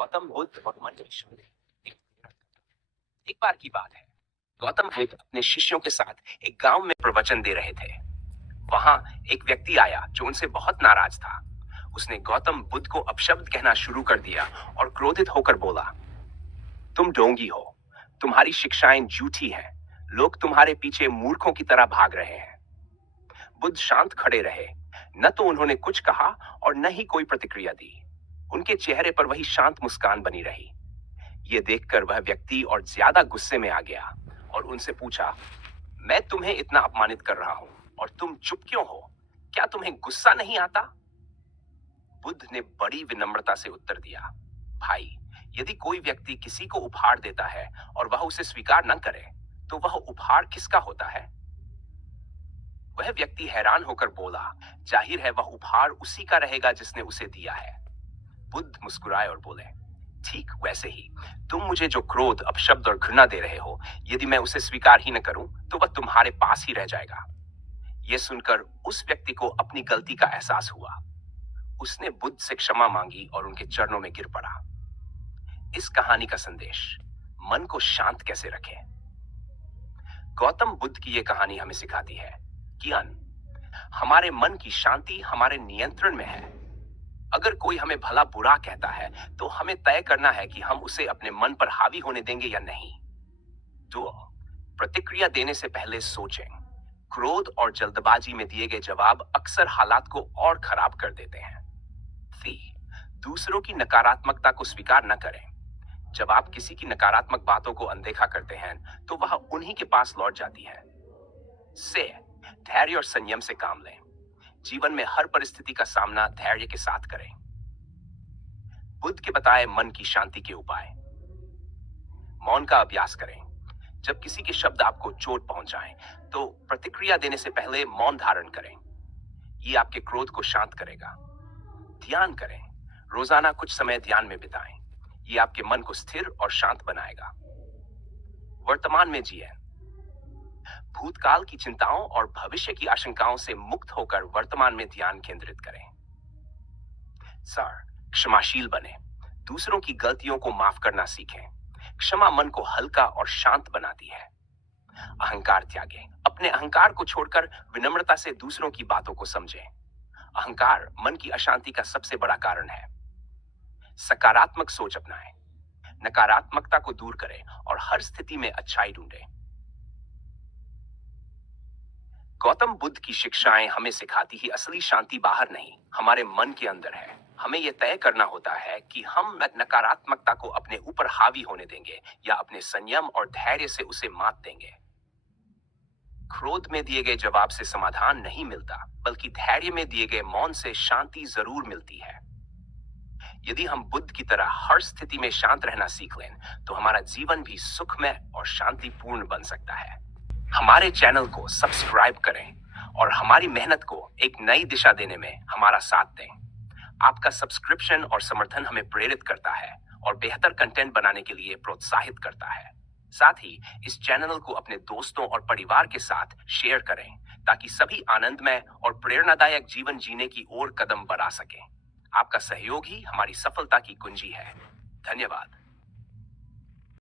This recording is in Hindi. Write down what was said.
गौतम बुद्ध और मन ऋषि। एक बार की बात है, गौतम बुद्ध अपने शिष्यों के साथ एक गांव में प्रवचन दे रहे थे। वहां एक व्यक्ति आया जो उनसे बहुत नाराज था। उसने गौतम बुद्ध को अपशब्द कहना शुरू कर दिया और क्रोधित होकर बोला, तुम ढोंगी हो, तुम्हारी शिक्षाएं झूठी हैं, लोग तुम्हारे पीछे मूर्खों की तरह भाग रहे हैं। बुद्ध शांत खड़े रहे, न तो उन्होंने कुछ कहा और न ही कोई प्रतिक्रिया दी। उनके चेहरे पर वही शांत मुस्कान बनी रही। ये देखकर वह व्यक्ति और ज्यादा गुस्से में आ गया और उनसे पूछा, मैं तुम्हें इतना अपमानित कर रहा हूं और तुम चुप क्यों हो? क्या तुम्हें गुस्सा नहीं आता? बुद्ध ने बड़ी विनम्रता से उत्तर दिया, भाई, यदि कोई व्यक्ति किसी को उपहार देता है और वह उसे स्वीकार न करे, तो वह उपहार किसका होता है? वह व्यक्ति हैरान होकर बोला, जाहिर है वह उपहार उसी का रहेगा जिसने उसे दिया है। बुद्ध मुस्कुराए और बोले, ठीक वैसे ही तुम मुझे जो क्रोध, अपशब्द और घृणा दे रहे हो, यदि मैं उसे स्वीकार ही न करूं तो वह तुम्हारे पास ही रह जाएगा। यह सुनकर उस व्यक्ति को अपनी गलती का एहसास हुआ। उसने बुद्ध से क्षमा मांगी और उनके चरणों में गिर पड़ा। इस कहानी का संदेश, मन को शांत कैसे रखें। गौतम बुद्ध की यह कहानी हमें सिखाती है कि हमारे मन की शांति हमारे नियंत्रण में है। अगर कोई हमें भला बुरा कहता है तो हमें तय करना है कि हम उसे अपने मन पर हावी होने देंगे या नहीं। 2, प्रतिक्रिया देने से पहले सोचें। क्रोध और जल्दबाजी में दिए गए जवाब अक्सर हालात को और खराब कर देते हैं। 3, दूसरों की नकारात्मकता को स्वीकार न करें। जब आप किसी की नकारात्मक बातों को अनदेखा करते हैं तो वह उन्हीं के पास लौट जाती है। 4, धैर्य और संयम से काम लें। जीवन में हर परिस्थिति का सामना धैर्य के साथ करें। बुद्ध के बताए मन की शांति के उपाय। मौन का अभ्यास करें। जब किसी के शब्द आपको चोट पहुंचाएं, तो प्रतिक्रिया देने से पहले मौन धारण करें। ये आपके क्रोध को शांत करेगा। ध्यान करें। रोजाना कुछ समय ध्यान में बिताएं। ये आपके मन को स्थिर और शांत बनाएगा। वर्तमान में जिएं। भूतकाल की चिंताओं और भविष्य की आशंकाओं से मुक्त होकर वर्तमान में ध्यान केंद्रित करें। सर, क्षमाशील बने। दूसरों की गलतियों को माफ करना सीखें। क्षमा मन को हल्का और शांत बनाती है। अहंकार त्यागें। अपने अहंकार को छोड़कर विनम्रता से दूसरों की बातों को समझें। अहंकार मन की अशांति का सबसे बड़ा कारण है। सकारात्मक सोच अपनाएं। नकारात्मकता को दूर करें और हर स्थिति में अच्छाई ढूंढें। गौतम बुद्ध की शिक्षाएं हमें सिखाती ही असली शांति बाहर नहीं, हमारे मन के अंदर है। हमें यह तय करना होता है कि हम नकारात्मकता को अपने ऊपर हावी होने देंगे या अपने संयम और धैर्य से उसे मात देंगे। क्रोध में दिए गए जवाब से समाधान नहीं मिलता, बल्कि धैर्य में दिए गए मौन से शांति जरूर मिलती है। यदि हम बुद्ध की तरह हर स्थिति में शांत रहना सीख लें, तो हमारा जीवन भी सुखमय और शांतिपूर्ण बन सकता है। हमारे चैनल को सब्सक्राइब करें और हमारी मेहनत को एक नई दिशा देने में हमारा साथ दें। आपका सब्सक्रिप्शन और समर्थन हमें प्रेरित करता है और बेहतर कंटेंट बनाने के लिए प्रोत्साहित करता है। साथ ही इस चैनल को अपने दोस्तों और परिवार के साथ शेयर करें, ताकि सभी आनंदमय और प्रेरणादायक जीवन जीने की ओर कदम बढ़ा सकें। आपका सहयोग ही हमारी सफलता की कुंजी है। धन्यवाद।